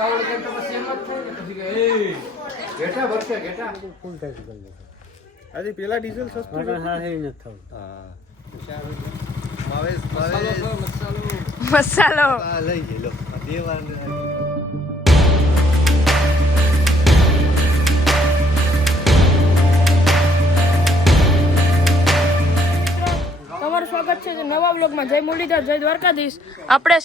ઉતાવળ કે તો પછી એમ જ થાય ને પછી કે એ ઘેટા ભરશે ઘેટા ફૂલ ટેક્સ કરી દે આજે પેલા ડીઝલ સસ્તું હા હે ન થતું હા મસાલો લઈ ગયેલો બે વાર તમારું સ્વાગત છે નવા બ્લોગમાં. જય મુરલીધર, જય દ્વારકાધીશ. આપણે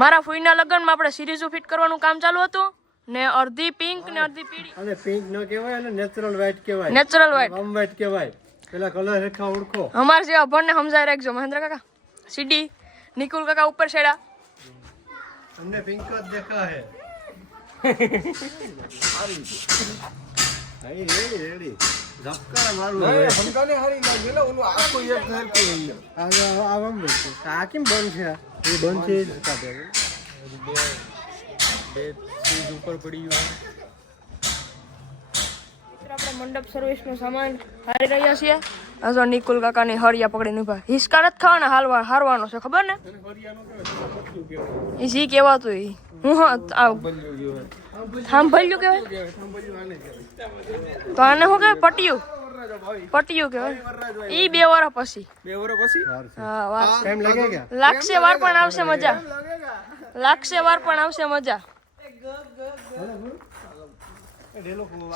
મારા ફૂઈના લગ્નમાં આપણે સિરીઝો ફિટ કરવાનું કામ ચાલુ હતું ને અડધી પિંક ને અડધી પીળી. અને પિંક ન કહેવાય અને નેચરલ વ્હાઈટ કહેવાય. નેચરલ વ્હાઈટ આમ વ્હાઈટ કહેવાય. પેલા કલર રેખા ઓળખો. અમાર જેવા ભણને સમજાય રાખજો. મહેન્દ્ર કાકા સીડી, નિકુલ કાકા ઉપર છેડા. અમને પિંક જ દેખા હે. હાઈ રેડી ઝપકા મારું હવે હમકાને હારી લાગે ને ઓલું આખો એક ઘર કે આમ છે આ કેમ બંધ છે એ બંધ છે બે ચીજ ઉપર પડી ગયો. આપણે મંડપ સર્વિસનો સામાન હારી રહ્યા છીએ. આજો નિકુલ કાકાની હરિયા પકડીને ઉભા. હિસકા નથી ખાવાના, હારવાનો છે ખબર ને. ઈ કહેવાતું ઈ હું સાંભળ્યું કેવાય તો આને શું કહેવાય? પટિયું કહેવાય. ઈ 2 વર્ષ પછી હા વાર ટાઈમ લાગે કે લાગશે, વાર પણ આવશે મજા. લાગશે, વાર પણ આવશે મજા.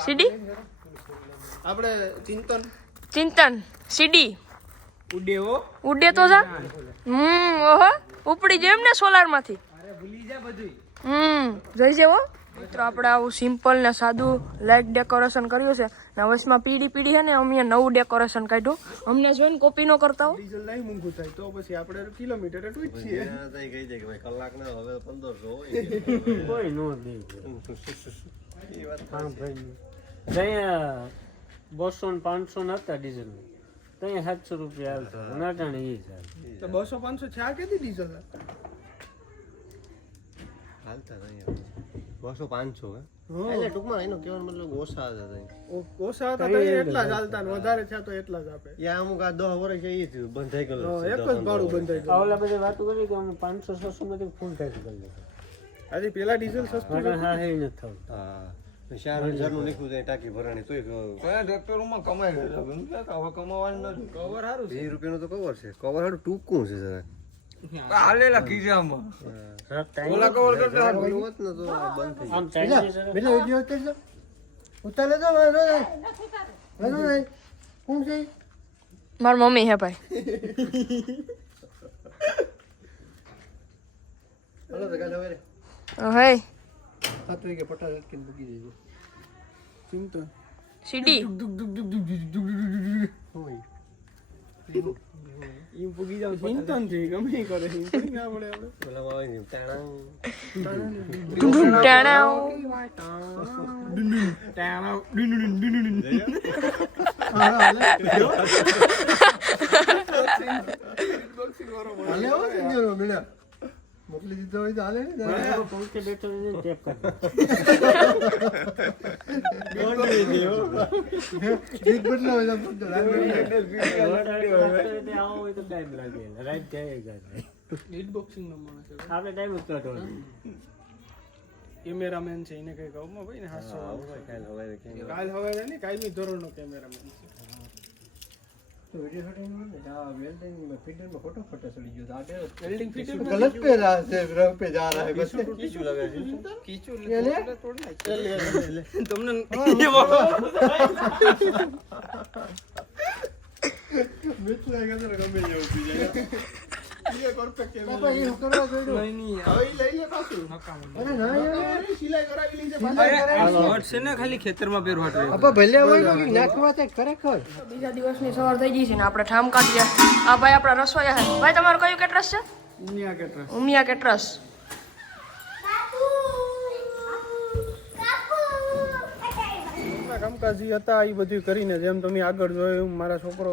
સીડી આપણે ચિંતન સીડી ઉડેવો ઉડે તો જા. ઓહો ઉપડી જેમ ને સોલાર માંથી. ભૂલી જા બધું. જોઈ જેવો મિત્રો આપણે આવું સિમ્પલ ને સાદું લાઇટ ડેકોરેશન કર્યું છે ને વચમાં પીડી છે ને અમે નવું ડેકોરેશન કાઢ્યું. અમને જોઈને કોપી નો કરતા હો. ડીઝલ નહીં મૂંઘું થાય તો પછી આપણે કિલોમીટરે ટ્વીટ છીએ થઈ ગઈ છે કે ભાઈ કલાક ના હવે 1500 હોય કોઈ નો દે એ વાત હા ભાઈ ત્યાં 200 ને 500 નતા ડીઝલ ત્યાં 700 રૂપિયા આવતો નાટાણે એ તો 200 500 છે આ કેદી ડીઝલ હાલતા નહીં 200 500 એટલે ટૂંકમાં એનો કહેવાનો મતલબ ઓછા હતા એટલા જ હાલતા ને વધારે છે તો એટલા જ આપે યા અમુક આ 10 વર્ષ છે એ જ બંધ થઈ ગયેલો એક જ ભાડું બંધ થઈ ગયું. ઓલા બધી વાતો કરી કે અમે 500 600 માંથી ફૂલ ટેક્સ કરી લીધો. આજે પેલા ડીઝલ સસ્તું હા હે ન થતું હા 4000 નું નીકળું જાય ટાંકી ભરાણી તોય કયા ટ્રેક્ટરોમાં કમાઈ ગયો હવે કમાવાનું નથી. કવર સારું 20 રૂપિયાનું તો કવર છે. કવર સારું ટૂંકું છે જરા હાલેલા ખીજામાં ઓલા કવર કરતા બોલવત ન તો બંધ થઈ આમ ચાલી પેલા વિડિયો ઉતારજો ઉતારે તો વાંધો નહીં કોણ છે મારી મમ્મી હે ભાઈ. હાલો તો ગાલે હવે હે હાથ કે પટા લટકીને મૂકી દેજો ચિંતા સીડી હોય ઈ પૂગી જાવ ચિંતન થી ગમે કરે ઈ ના પડે આપણે બોલા આવે ને ટાણા મોકલી દીધો હોય તો હાલે ને પહોંચે બેઠો ટેપ કર એક બદલાવ હોય તો આવો હોય તો ટાઈમ લાગે રાઈટ જાય હીટ બોક્સિંગ નો માણસ છે આપણે ટાઈમ જ કાઢો કેમેરામેન છે એને કઈ કહું ભાઈ ને હાસો કાલ હવે નહીં કાયમી ધોરણનો કેમેરામેન છે तो वीडियो शूटिंग में जा वेल्डिंग में फीडर में फोटो चली गयो आ वेल्डिंग फीडर गलत पे रहा है रंग पे जा रहा है बस कीचू लगा है कीचू ले तोड़ना ले तुमने ये बोलो मिट लगेगा तो गमे ये ऊपर जाएगा ये कर पे के पापा ये करवा दो नहीं હવે લઈ લે પાછું અરે ના યાર સિલાઈ કરાવી લીજે પાછા આ લોટ છે ને ખાલી ખેતરમાં પહેરવા જોઈએ આપા ભલે હોય કે નાખવા તે ખરેખર બીજા દિવસની સવાર થઈ ગઈ છે ને આપણે ઠામ કાઢ્યા. આ ભાઈ આપણા રસોઈયા છે. ભાઈ તમારું કયું કેટરસ છે? ઉમિયા કેટરસ. કામકાજી હતા એ બધું કરીને જેમ તમે આગળ જોયું મારા છોકરો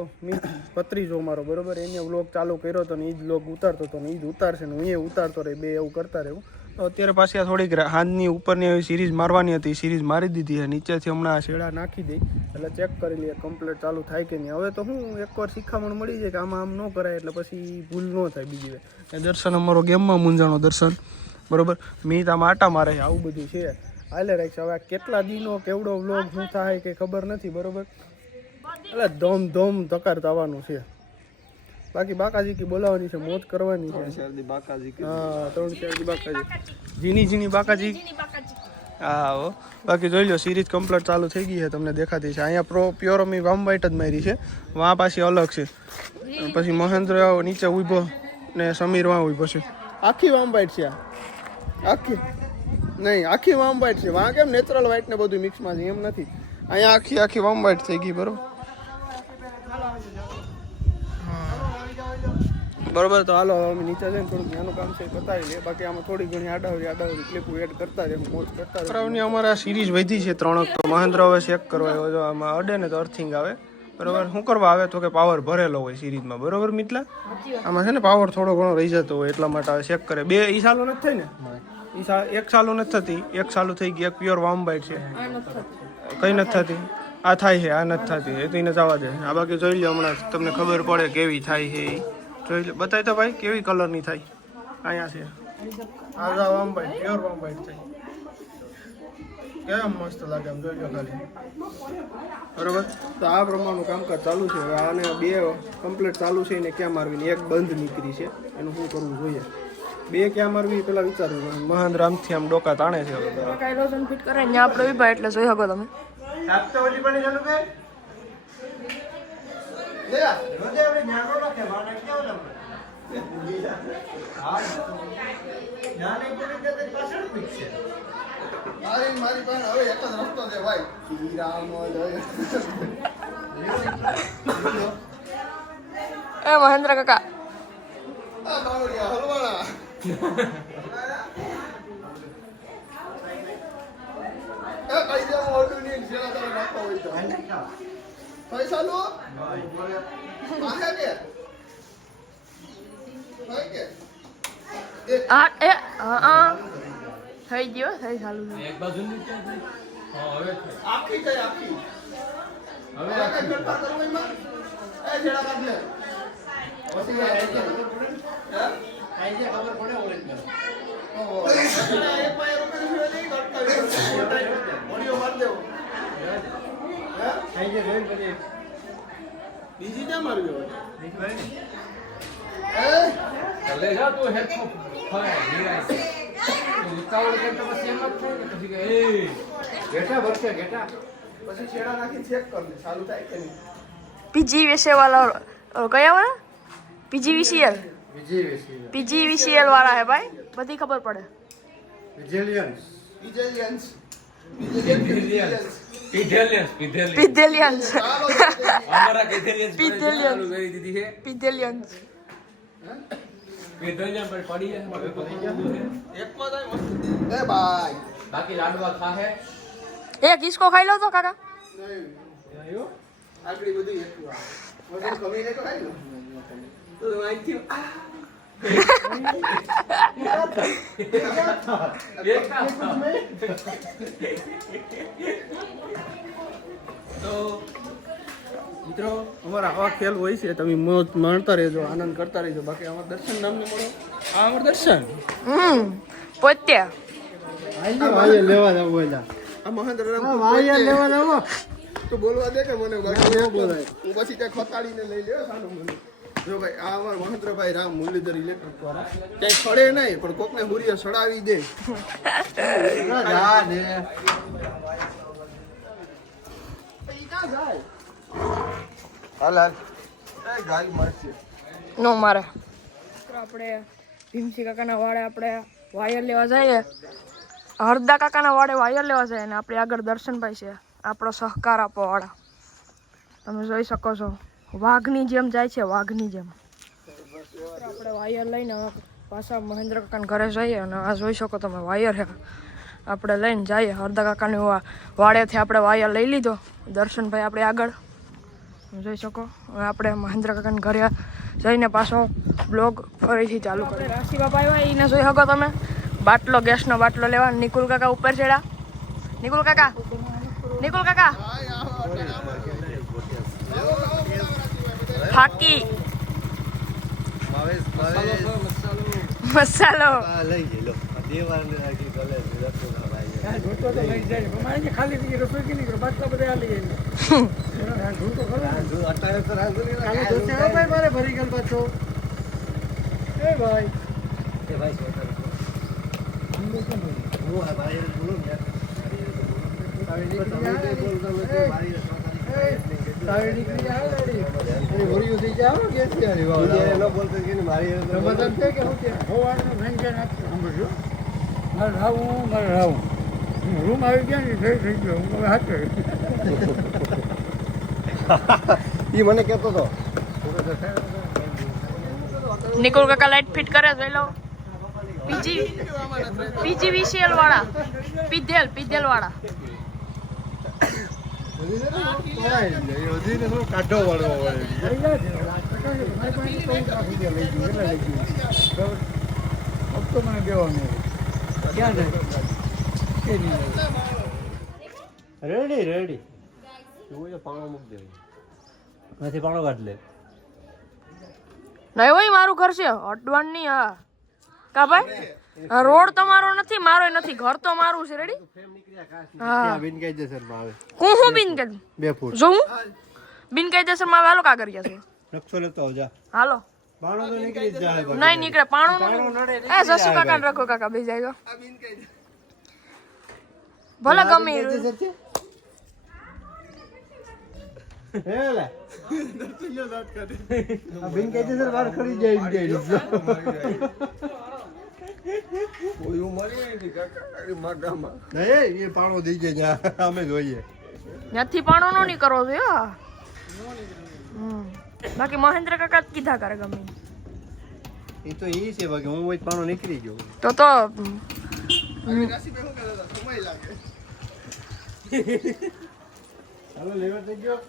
ભત્રીજો મારો બરોબર એને વ્લોગ ચાલુ કર્યો હતો ને એ જ વ્લોગ ઉતારતો હતો ને એ જ ઉતારશે ને હું એ ઉતારતો રહે બે એવું કરતા રહેવું. તો અત્યારે પાછી આ થોડીક હાથની ઉપરની એવી સિરીઝ મારવાની હતી, સિરીઝ મારી દીધી છે. નીચેથી હમણાં શેડા નાખી દઈ એટલે ચેક કરી લઈએ કમ્પ્લીટ ચાલુ થાય કે નહીં. હવે તો હું એકવાર શીખામણ મળી જાય કે આમાં આમ ન કરાય એટલે પછી ભૂલ ન થાય બીજી વાર. દર્શન અમારો ગેમમાં મૂંઝાણો દર્શન બરોબર. મીત આમાં આટા મારે છે, આવું બધું છે. હાલે રાખશે. હવે કેટલા દીનો કેવડો વ્લોગ શું થાય કે ખબર નથી. બરોબર, એટલે ધોમ ધકાર આવવાનું છે. બાકી બાકાજી કી બોલાવવાની છે, મોજ કરવાની છે. 3-4 દી બાકાજી. હા, 3-4 દી બાકાજી, ઝીણી બાકાજી. હા હો. બાકી જોઈ લો, સિરીઝ કમ્પ્લીટ ચાલુ થઈ ગઈ છે, તમને દેખાતી છે. અહીંયા પ્યોર અમી વામ વાઇટ જ મારી છે, વાં પાછી અલગ છે. પછી મહેન્દ્ર નીચે ઊભો ને સમીર વાં ઊભો છે. આખી વામ વાઇટ છે, આખી નહીં, આખી વામ વાઇટ છે. વાં કેમ નેચરલ વ્હાઇટ ને બધું મિક્સમાં છે, એમ નથી. અહીંયા આખી વામ વાઇટ થઈ ગઈ. બરોબર. તો હાલો અમે નીચે જઈને થોડુંક નાનું કામ છે બતાવી લઈએ. બાકી આમાં થોડી ઘણી આડાવડી ક્લિપો એડ કરતા રહે, મોજ કરતા રહે. છોકરાઓની અમારા સિરીઝ વધી છે 3. તો મહેન્દ્ર હવે ચેક કરવા આવ્યો. જો આમાં અડે ને તો અર્થિંગ આવે. બરોબર. શું કરવા આવે તો કે પાવર ભરેલો હોય સિરીઝમાં. બરોબર મિતલા, આમાં છે ને પાવર થોડો ઘણો રહી જતો હોય, એટલા માટે આવે ચેક કરે. 2 ઈ સાલો નથી થઈ ને, એક સાલો નથી થતી. 1 સાલો થઈ ગઈ. એક પ્યોર વામ બાઇટ છે, કઈ નથી થતી. આ થાય છે, આ નથી થતી. એ તો એને જવા દે. આ બાકી જોઈ લો, હમણાં તમને ખબર પડે કેવી થાય છે. જોઈ લો, બતાવી તો ભાઈ કેવી કલરની થાય. અહીંયા છે આ વામ બાઇટ, પ્યોર વામ બાઇટ થાય. કેમ મસ્ત લાગે આમ, જોઈ લો ખાલી. બરોબર. તો આ પ્રમાણનું કામકાજ ચાલુ છે. હવે આને 2 કમ્પ્લીટ ચાલુ છે ને ક્યાં મારવી, એક બંધ નીકળી છે, એનું શું કરવું જોઈએ. 2 ક્યાં મારવી પેલા વિચારવું. મહેન્દ્ર આમથી આમ ડોકા તાણે છે. કાયલોસન ફિટ કરે ને આપણે વિભા એટલે જોઈ શકો તમે. આપતો ઓલી પણ ચાલુ કે લે આ રોજે આપણે ન્યાનો રાખે વાને કેવું લમ હા ન્યાને કે પાછળ ફિટ છે. મારી પાસે હવે એક જ રસ્તો છે ભાઈ, શ્રી રામ જય. એ મહેન્દ્ર કાકા, આ બાવળિયા હલવાળા એ પૈસા મોટું ની જેલા તારે નાખો હોય તો પૈસા લો માહે કે ભાઈ કે થઈ ગયો, થઈ ચાલુ. એક બાજુ હા હવે આખી થઈ આખી હવે આ કઈ ફેરફાર કરવો એમાં એ જેડા કાઢ લે પછી આઈ છે ખબર પડે ઓરેન્જ ઓહો એક પાય રોકેલું છે નહીં કટકા ઓડિયો માર દેવો હે આઈ છે જોઈન પછી બીજી ના મારવી હોય બીજી ભાઈ એ લે જા તું હેડ ફાય નિરાય તો ઉતાવળ કરતા પછી એમ જ થાય ને પછી કે એ ઘેટા ભરશે ઘેટા પછી છેડા નાખી ચેક કર લે ચાલુ થાય કે નહીં. PGVCL વાળા કયા વાળા? PGVCL વાળા હે ભાઈ, બધી ખબર પડે. વિજિલિયન્સ પિધેલિયન્સ અમારા કેથેલિયન્સ પિધેલિયન્સ. ચાલુ કરી દીધી છે. પિધેલિયન્સ પેદોલિયન પર પડી છે એકમાં થાય મસ્ત એ ભાઈ બાકી લાડવા ખાહે એક ઈસકો ખાઈ લો તો કાકા. નહીં આગળી બધી એકલું આવે વજન કમી ને ખાઈ લો તો અહીંથી તો મિત્રો અમારા આવા ખેલ હોય છે, તમે મોજ માણતા રહેજો, આનંદ કરતા રહેજો. બાકી અમારા દર્શન નામને મળો. આ અમારું દર્શન પોતે વાયે લેવા જાવ બોલા આ મહેન્દ્ર રામ વાયે લેવા જાવ તો બોલવા દે કે મને બાકી ન બોલાય. હું પછી ત્યાં ખતાડીને લઈ લ્યો સાનું મને. જો ભાઈ આ અમારા મહેન્દ્રભાઈ રામ મુરલીધર ઇલેક્ટ્રિક વાળા ક્યાંય સડે નહીં પણ કોકને હુરિયા સડાવી દે. જા દે હાલ હાલ એ ગાય મારશે નો મારે. આપણે ભીમસી કાકાના વાડે આપણે વાયર લેવા જઈએ, હરદા કાકાના વાડે વાયર લેવા જઈએ અને આપણે આગળ દર્શનભાઈ છે આપણો સહકાર આપવા વાળા. તમે જોઈ શકો છો વાઘની જેમ જાય છે, વાઘની જેમ. આપણે વાયર લઈને પાછા મહેન્દ્ર કાકાના ઘરે જઈએ અને આ જોઈ શકો તમે વાયર છે આપણે લઈને જઈએ હરદા કાકાની વાડેથી આપણે વાયર લઈ લીધો. દર્શનભાઈ આપણે આગળ જોઈ શકો. હવે આપણે મહેન્દ્ર કાકાના ઘરે જઈને પાછો બ્લોગ ફરીથી ચાલુ કરીએ. રાશિ બાપા આવ્યા એને જોઈ શકો તમે, બાટલો ગેસનો બાટલો લેવા. નિકુલ કાકા ઉપર ચડ્યા. નિકુલ કાકા ફાકી મસાલો લઈ ગયેલો દેવાની રાખી ગલે રસોડા ભાઈ ઢોટો તો લઈ જાય મારે ખાલી બીજી રસોઈ કે નહીં બાટલા બધા આલી જાય ઢોટો ખરો અટાણે તો રાંધો ભાઈ મારે ભરી ગયેલ પાછો એ ભાઈ સોતા હું આ ભાઈ બોલું ને રૂમ આવી ગયા ને થઈ ગયો હું હવે હાથ એ મને કહેતો હતો નિકુલ કાકા લાઈટ ફિટ કરે જોઈ લો પીજીવીસીએલ વાળા પીધેલ વાળા કાઢો વાળો મને દેવાનું ક્યાં રેડી રેડી પાણો મૂક દે નથી પાણો કાઢ લે નહીં હોય મારું ઘર છે અડવાણ નહીં હા કા ભાઈ રોડ તમારો નથી મારો નથી ઘર તો મારું છે રેડી હા બિનકાયદેસર માં આવે હું બિનકાયદેસર 2 ફૂટ જો હું બિનકાયદેસર માં હાલો કાગરિયા છે નકશો લેતો આવજા હાલો પાણો તો નીકળી જ જાય નહીં નીકળે પાણો એ સસુ કાકા ને રખો કાકા બેસી જાય ભલે ગમે હેલે બિનકાયદેસર વાર ખરી જાય કોઈ ઉમરી નથી કાકા માગામાં નહીં એ પાણો દઈ જાય અમે જોઈએ ત્યાંથી પાણો નો નહીં કરવો જોઈએ બાકી મહેન્દ્ર કાકા જ કીધા કરે ગમે એ તો એ છે બાકી હું હોય પાણો નીકળી ગયો તો હાલો લેવર થઈ ગયો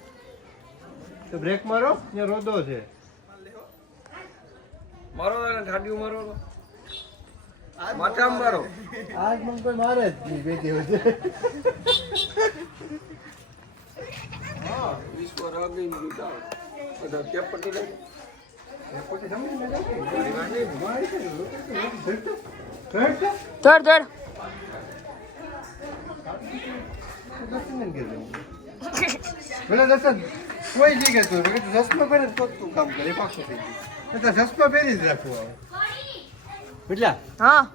તો બ્રેક મારો ત્યાં રોદો છે મારો ગાડી મારો માથામાં મારો આજ મને કોઈ મારે જ નહીં બે દિવસ હા વિશ્વ રાગી દીધા બધા કેપટી લઈ ધડ દર્શન કોઈ જગ્યાએ તું ચશ્મા પહેરે તો તું કામ કરે પાછો થઈ ગયું ચશ્મા પહેરી જ રાખવું આવે કેટલા હા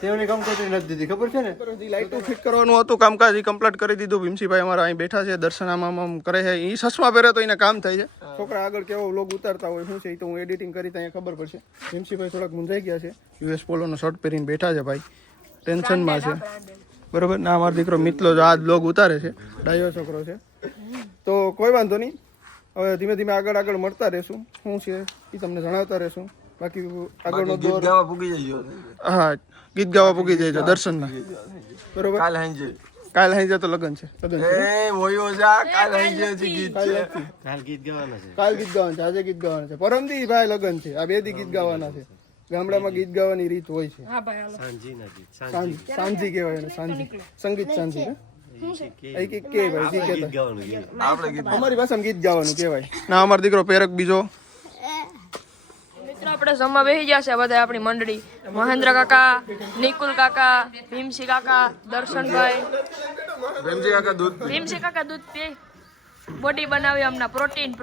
તેઓની કામ કરતી નથી દીધી ખબર છે ને લાઈટો ફિટ કરવાનું હતું કામકાજ કમ્પ્લીટ કરી દીધું ભીમસીભાઈ અમારા અહીં બેઠા છે દર્શન આમ કરે છે એ ચશ્મા પહેરે તો એને કામ થાય છે છોકરા આગળ કેવો વ્લોગ ઉતારતા હોય શું છે એ તો હું એડિટિંગ કરી ત્યાં ખબર પડશે ભીમસીભાઈ થોડાક મૂંઝાઈ ગયા છે યુએસ પોલોનો શર્ટ પહેરીને બેઠા છે ભાઈ ટેન્શનમાં છે બરોબર ના અમારો દીકરો મિતલો આ વ્લોગ ઉતારે છે ડાયો છોકરો છે તો કોઈ વાંધો નહીં હવે ધીમે ધીમે આગળ મળતા રહેશું શું છે એ તમને જણાવતા રહેશું બાકી આગળનો દોર હા ગીત ગાવા પૂગી જાય છે દર્શનના બરોબર કાલ હાંજે તો લગન છે કાલ ગીત ગાવાના છે આજે ગીત ગાવાના છે પરમદી ભાઈ લગન છે આ બે દી ગીત ગાવાના છે ગામડામાં ગીત ગાવાની રીત હોય છે સાંજી કહેવાય એને સાંજી સંગીત સાંજી અમારી ભાષામાં ગીત ગાવાનું કહેવાય ના અમારો દીકરો પેરક બીજો આપણે જમવા બેસી ગયા છે બધા આપણી મંડળી મહેન્દ્ર કાકા નિકુલ કાકા ભીમસી કાકા દર્શનભાઈ ભીમસી કાકા દૂધ પી બોડી બનાવી હમણાં પ્રોટીન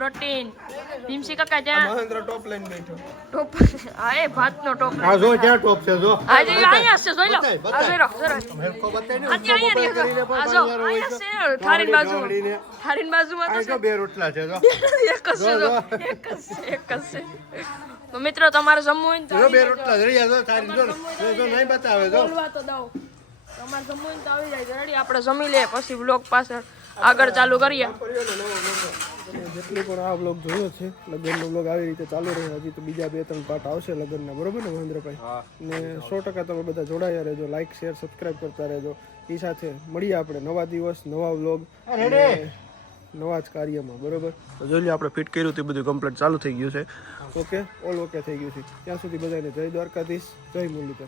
ભીમસી કાકા ત્યાં મહેન્દ્ર ટોપ લાઈન બેઠો ટોપ હા એ ભાતનો ટોપ આ જો ક્યાં ટોપ છે જો આજે અહીંયા છે જોઈ લો આ જોઈ લો થારીન બાજુમાં તો બે રોટલા છે જો એક જ છે તો મિત્રો તમારે જમવું હોય જો બે રોટલા જરિયા જો થારી જો નહીં બતાવે જો બોલવા તો દઉં તમારે જમવું હોય તો આવી જાય રેડી આપણે જમી લે પછી બ્લોગ પાછળ આગળ ચાલુ કરીએ જેટલી પણ આ બ્લોગ જોયો છે લગ્નનો બ્લોગ આવી રીતે ચાલુ રહે હજી તો બીજા 2-3 પાર્ટ આવશે લગ્નના બરોબર ને મહેન્દ્રભાઈ ને 100% તમે બધા જોડાયા રહેજો લાઈક શેર સબસ્ક્રાઇબ કરતા રહેજો એ સાથે મળીએ આપણે નવા દિવસ નવા બ્લોગ નવા જ કાર્યમાં બરોબર તો જોઈ લો આપણે ફિટ કર્યું તે બધું કમ્પ્લીટ ચાલુ થઈ ગયું છે ઓકે ઓલ ઓકે થઈ ગયું છે ત્યાં સુધી બધાને જય દ્વારકાધીશ જય મુરલીધર